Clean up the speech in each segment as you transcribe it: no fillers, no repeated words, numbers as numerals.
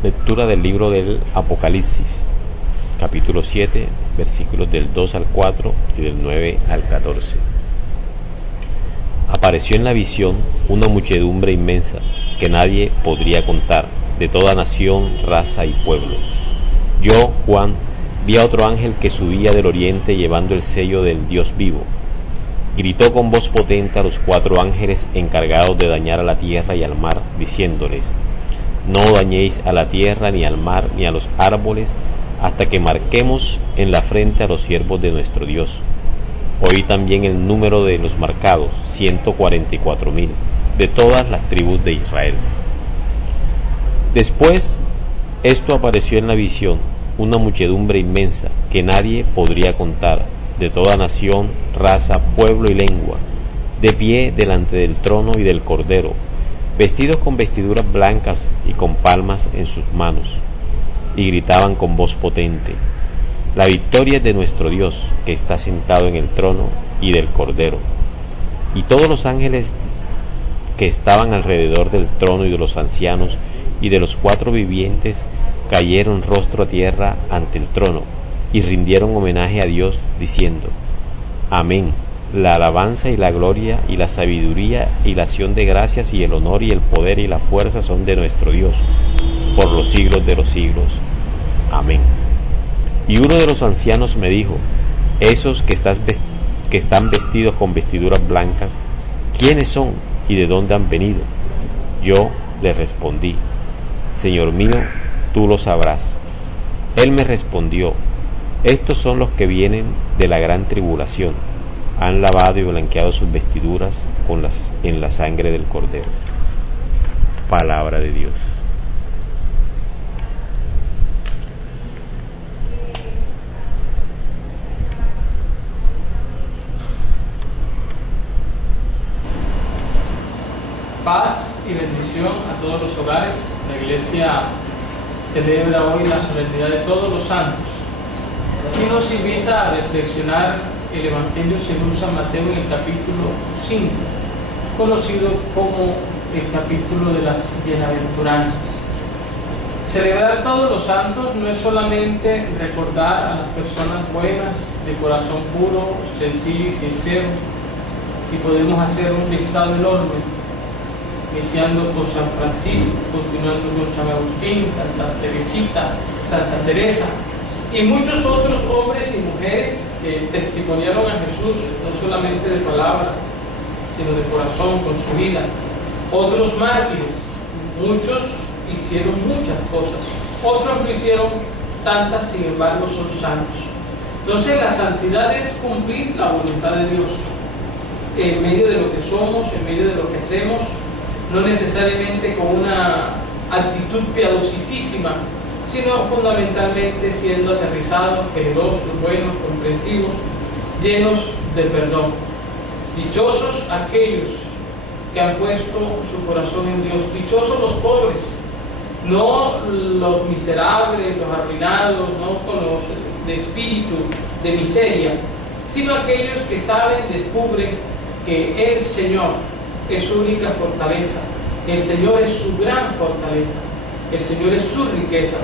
Lectura del libro del Apocalipsis, capítulo 7, versículos del 2 al 4 y del 9 al 14. Apareció en la visión una muchedumbre inmensa que nadie podría contar, de toda nación, raza y pueblo. Yo, Juan, vi a otro ángel que subía del oriente llevando el sello del Dios vivo. Gritó con voz potente a los 4 ángeles encargados de dañar a la tierra y al mar, diciéndoles: no dañéis a la tierra, ni al mar, ni a los árboles, hasta que marquemos en la frente a los siervos de nuestro Dios. Oí también el número de los marcados, 144,000, de todas las tribus de Israel. Después, esto apareció en la visión, una muchedumbre inmensa que nadie podría contar, de toda nación, raza, pueblo y lengua, de pie delante del trono y del Cordero, vestidos con vestiduras blancas y con palmas en sus manos, y gritaban con voz potente: la victoria es de nuestro Dios, que está sentado en el trono, y del Cordero. Y todos los ángeles que estaban alrededor del trono y de los ancianos y de los 4 vivientes cayeron rostro a tierra ante el trono y rindieron homenaje a Dios, diciendo: amén. La alabanza y la gloria y la sabiduría y la acción de gracias y el honor y el poder y la fuerza son de nuestro Dios, por los siglos de los siglos. Amén. Y uno de los ancianos me dijo: esos que están vestidos con vestiduras blancas, ¿quiénes son y de dónde han venido? Yo le respondí: Señor mío, tú lo sabrás. Él me respondió: estos son los que vienen de la gran tribulación. Han lavado y blanqueado sus vestiduras en la sangre del Cordero. Palabra de Dios. Paz y bendición a todos los hogares. La Iglesia celebra hoy la solemnidad de todos los santos y nos invita a reflexionar el Evangelio según San Mateo en el capítulo 5, conocido como el capítulo de las bienaventuranzas. Celebrar todos los santos no es solamente recordar a las personas buenas, de corazón puro, sencillo y sincero, y podemos hacer un listado enorme, iniciando con San Francisco, continuando con San Agustín, Santa Teresita, Santa Teresa y muchos otros hombres y mujeres que testimoniaron a Jesús no solamente de palabra, sino de corazón, con su vida. Otros mártires, muchos hicieron muchas cosas, otros no hicieron tantas, sin embargo son santos. Entonces la santidad es cumplir la voluntad de Dios en medio de lo que somos, en medio de lo que hacemos, no necesariamente con una actitud piadosísima, sino fundamentalmente siendo aterrizados, generosos, buenos, comprensivos, llenos de perdón. Dichosos aquellos que han puesto su corazón en Dios, dichosos los pobres, no los miserables, los arruinados, no con los de espíritu de miseria, sino aquellos que saben, descubren que el Señor es su única fortaleza, el Señor es su gran fortaleza, el Señor es su riqueza.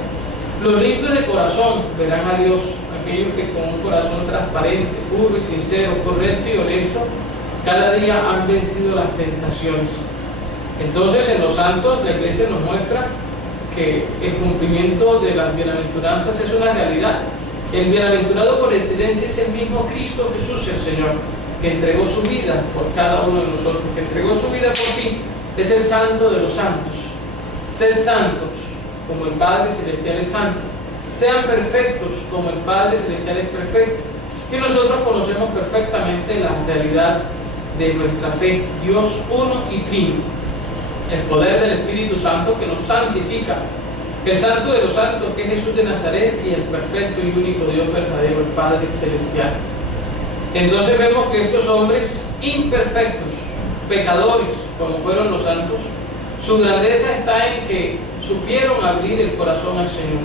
Los limpios de corazón verán a Dios, aquellos que con un corazón transparente, puro y sincero, correcto y honesto, cada día han vencido las tentaciones. Entonces, en los santos la Iglesia nos muestra que el cumplimiento de las bienaventuranzas es una realidad. El bienaventurado por excelencia es el mismo Cristo Jesús, el Señor, que entregó su vida por cada uno de nosotros, que entregó su vida por ti. Es el santo de los santos. Sed santos, como el Padre Celestial es santo. Sean perfectos, como el Padre Celestial es perfecto. Y nosotros conocemos perfectamente la realidad de nuestra fe, Dios uno y trino. El poder del Espíritu Santo que nos santifica. El santo de los santos, que es Jesús de Nazaret, y el perfecto y único Dios verdadero, el Padre Celestial. Entonces vemos que estos hombres imperfectos, pecadores, como fueron los santos, su grandeza está en que supieron abrir el corazón al Señor.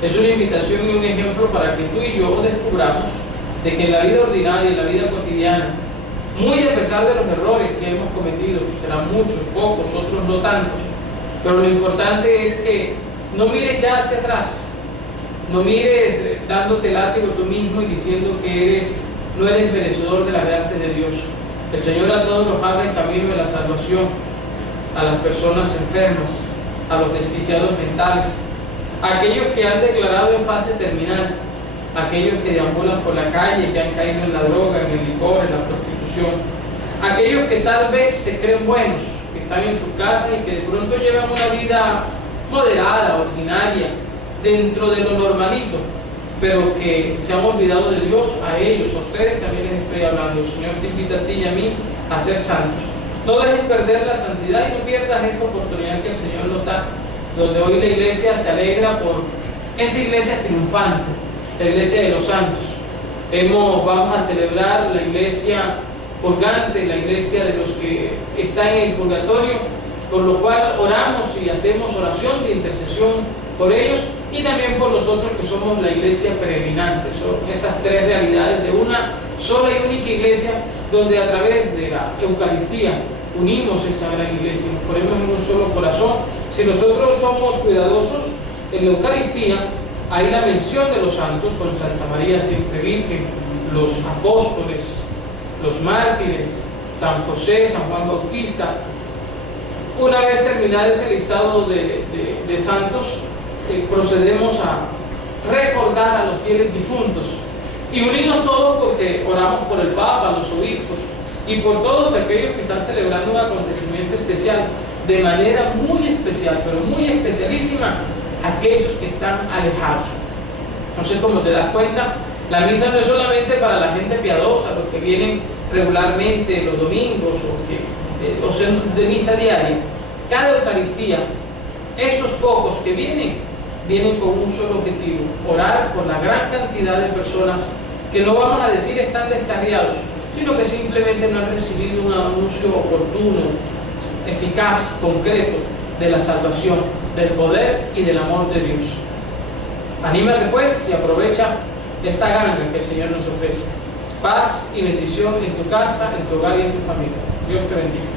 Es una invitación y un ejemplo para que tú y yo descubramos de que en la vida ordinaria, en la vida cotidiana, muy a pesar de los errores que hemos cometido, serán muchos, pocos, otros no tantos, pero lo importante es que no mires ya hacia atrás, no mires dándote látigo tú mismo y diciendo que no eres merecedor de la gracia de Dios. El Señor a todos nos abre el camino de la salvación, a las personas enfermas, a los desquiciados mentales, a aquellos que han declarado en fase terminal, a aquellos que deambulan por la calle, que han caído en la droga, en el licor, en la prostitución, a aquellos que tal vez se creen buenos, que están en su casa y que de pronto llevan una vida moderada, ordinaria, dentro de lo normalito, pero que se han olvidado de Dios. A ellos, a ustedes también les estoy hablando. El Señor te invita a ti y a mí a ser santos. No dejes perder la santidad y no pierdas esta oportunidad que el Señor nos da, donde hoy la iglesia se alegra por esa iglesia triunfante, la iglesia de los santos. Vamos a celebrar la iglesia purgante, la iglesia de los que están en el purgatorio, por lo cual oramos y hacemos oración de intercesión por ellos y también por nosotros que somos la iglesia peregrinante. Son esas tres realidades de una sola y única iglesia, donde a través de la Eucaristía unimos esa gran iglesia, nos ponemos en un solo corazón. Si nosotros somos cuidadosos en la Eucaristía, hay la mención de los santos, con Santa María siempre Virgen, los apóstoles, los mártires, San José, San Juan Bautista. Una vez terminado ese listado de santos, procedemos a recordar a los fieles difuntos y unirnos todos, porque oramos por el Papa, los obispos y por todos aquellos que están celebrando un acontecimiento especial, de manera muy especial, pero muy especialísima, aquellos que están alejados. Entonces, como te das cuenta, la misa no es solamente para la gente piadosa, los que vienen regularmente los domingos o son de misa diaria. Cada Eucaristía, esos pocos que vienen con un solo objetivo: orar por la gran cantidad de personas que, no vamos a decir están descarriados, sino que simplemente no han recibido un anuncio oportuno, eficaz, concreto de la salvación, del poder y del amor de Dios. Anímate pues y aprovecha esta ganga que el Señor nos ofrece. Paz y bendición en tu casa, en tu hogar y en tu familia. Dios te bendiga.